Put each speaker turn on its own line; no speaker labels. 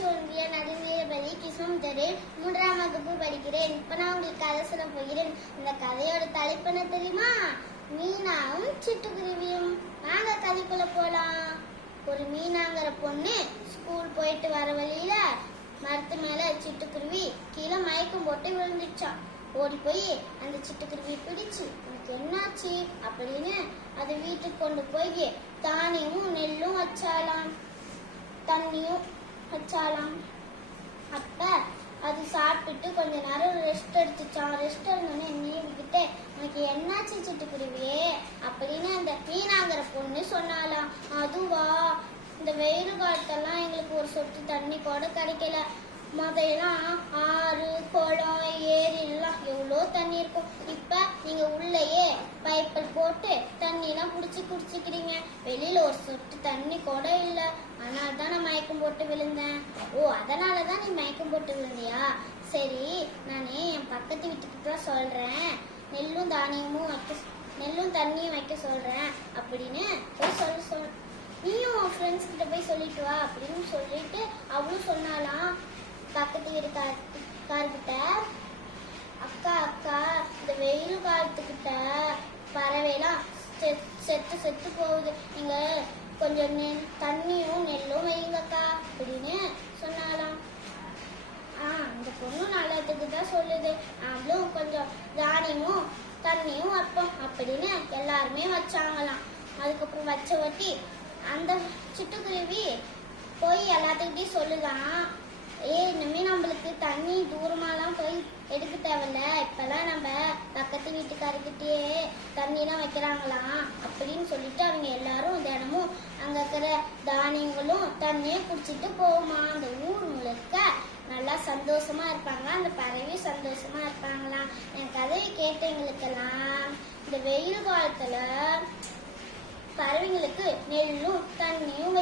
ஊராட்சி ஒன்றிய நடுநிலைப்பள்ளி கிருஷ்ணமுத்தரில் மூன்றாம் வகுப்பு படிக்கிறேன். இப்ப நான் உங்களுக்கு கதை சொல்ல போகிறேன். இந்த கதையோட தலைப்பு தெரியுமா? மீனாவும் சிட்டுக்குருவியும். வாங்க கதைக்குள்ள போலாம். ஒரு மீனாங்கிற பொண்ணு ஸ்கூல் போயிட்டு வர வழியில மரத்து மேல சிட்டுக்குருவி கீழே மயக்கம் போட்டு விழுந்துச்சான் ஓடி போய் அந்த சிட்டுக்குருவி பிடிச்சு உனக்கு என்னாச்சு? அப்படின்னு அதை வீட்டுக்கு கொண்டு போய் தானியமும் நெல்லும் வச்சாலாம் தண்ணியும் வச்சாலாம். அப்ப அது சாப்பிட்டுட்டு கொஞ்ச நேரம் ரெஸ்ட் எடுத்துச்சான் ரெஸ்ட் எடுத்தோடனே நீவிக்கிட்டு உனக்கு என்னாச்சு சிட்டுக்குருவியே? அப்படின்னு அந்த மீனாங்கிற பொண்ணு சொன்னாலாம் அதுவா இந்த வெயில் காலத்தெல்லாம் எங்களுக்கு ஒரு சொட்டு தண்ணி கூட கிடைக்கல. முதல்லாம் ஆறு குளம் ஏரி எல்லாம் எவ்வளோ தண்ணி இருக்கும். இப்போ நீங்கள் உள்ளேயே பைப்பில் போட்டு தண்ணியெல்லாம் பிடிச்சி குடிச்சிக்கிறீங்க. வெளியில் ஒரு சொட்டு தண்ணி கூட இல்லை. ஆனால் போட்டு விழுந்தேன். ஓ அதனால தான் நீ மயக்கம் போட்டு விழுந்தியா? சரி நானே என் பக்கத்து வீட்டுக்கு தான் சொல்றேன். நெல்லும் தானியமும் வைக்க நெல்லும் தண்ணியும் வைக்க சொல்றேன் அப்படின்னு போய் சொல்ல சொல் நீயும் உன் ஃப்ரெண்ட்ஸ் கிட்ட போய் சொல்லிட்டு வா அப்படின்னு சொல்லிட்டு அவளும் சொன்னாலாம் பக்கத்து வீட்டுக்கார்கிட்ட அக்கா அக்கா இந்த வெயில் காலத்துக்கிட்ட செத்து செத்து போகுது. நீங்க கொஞ்சம் நெல் தண்ணியும் நெல்லும் வைங்கக்கா அப்படின்னு சொன்னாலாம். ஆ இந்த பொண்ணு நல்லதுக்கு தான் சொல்லுது. நாமளும் கொஞ்சம் தானியமும் தண்ணியும் வைப்போம் அப்படின்னு எல்லாருமே வச்சாங்களாம். அதுக்கப்புறம் வச்ச ஒட்டி அந்த சிட்டுக்குருவி போய் எல்லாத்துக்கிட்டையும் சொல்லுதான். ஏ இனிமே நம்மளுக்கு தண்ணி தூரம் இப்பெல்லாம் நம்ம பக்கத்து வீட்டுக்காரர்கிட்டயே தண்ணிலாம் வைக்கிறாங்களாம் அப்படின்னு சொல்லிட்டு அவங்க எல்லாரும் தினமும் அங்க இருக்கிற தானியங்களும் தண்ணியை குடிச்சிட்டு போகுமா அந்த ஊர் முழுக்க நல்லா சந்தோஷமா இருப்பாங்க. அந்த பறவையும் சந்தோஷமா இருப்பாங்களாம். என் கதையை கேட்டவங்களுக்கெல்லாம் இந்த வெயில் காலத்துல பறவைங்களுக்கு நெல்லும் தண்ணியும்